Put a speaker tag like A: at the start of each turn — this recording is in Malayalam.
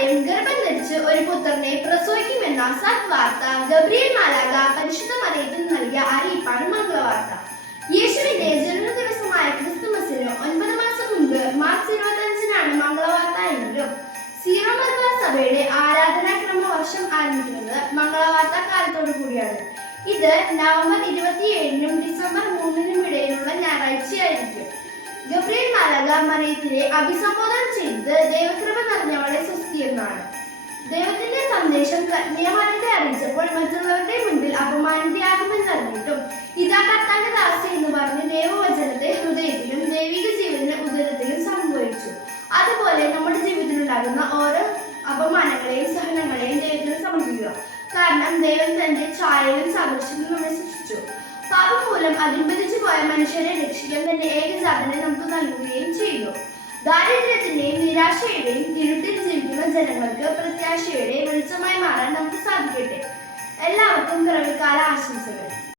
A: നാളെയും ഗർഭം ധരിച്ച് ഒരു പുത്രനെ പ്രസവിക്കുമെന്ന സത്വാർത്ത ഗബ്രിയൽ മാലാക പരിശുദ്ധ മറിയത്തിൽ നൽകിയ അറിയിപ്പാണ് മംഗളവാർത്ത യേശുവിന്റെ ജനന ദിവസമായ ക്രിസ്തുമസിന് ഒൻപത് മാസം മുൻപ് മാർച്ച് ഇരുപത്തഞ്ചിനാണ് മംഗളവാർത്ത എങ്കിലും സീറോ മലബാർ സഭയുടെ ആരാധനാക്രമ വർഷം ആരംഭിക്കുന്നത് മംഗളവാർത്ത കാലത്തോടു കൂടിയാണ്. ഇത് നവംബർ ഇരുപത്തിയേഴിനും ഡിസംബർ മൂന്നിനും ഇടയിലുള്ള ഞായറാഴ്ചയായിരിക്കും. ഗബ്രിയൽ മാലാക മറിയത്തിനെ അഭിസംബോധന ചെയ്ത് ദൈവ എന്നാണ് ദൈവത്തിന്റെ സന്ദേശം പ്രജ്ഞാമാനത്തെ അറിയിച്ചപ്പോൾ മറ്റുള്ളവരുടെ മുൻപിൽ അപമാനിതയാകുമെന്നറിഞ്ഞിട്ടും ഇതാ കർത്താന്റെ ദാസ എന്ന് പറഞ്ഞ് ദൈവവചനത്തെ ഹൃദയത്തിലും ദൈവിക ജീവന്റെ ഉദരത്തിലും സംഭവിച്ചു അതുപോലെ നമ്മുടെ ജീവിതത്തിലുണ്ടാകുന്ന ഓരോ അപമാനങ്ങളെയും സഹനങ്ങളെയും ദൈവത്തിന് സമർപ്പിക്കുക. കാരണം ദൈവം തന്റെ ഛായയിലും സാദൃശ്യത്തിലും നമ്മെ സൃഷ്ടിച്ചു. പാപം മൂലം അതിർബന്ധിച്ചു പോയ മനുഷ്യരെ രക്ഷിക്കാൻ തന്റെ ഏകജാതനെ നമുക്ക് നൽകുകയും ചെയ്തു ദാരിദ്ര്യത്തിന്റെയും നിരാശയുടെയും ഇരുട്ടിൽ ജനങ്ങൾക്ക് പ്രത്യാശയുടെ വെളിച്ചമായി മാറാൻ നമുക്ക് സാധിക്കട്ടെ. എല്ലാവർക്കും പിറവിക്കാല ആശംസകൾ.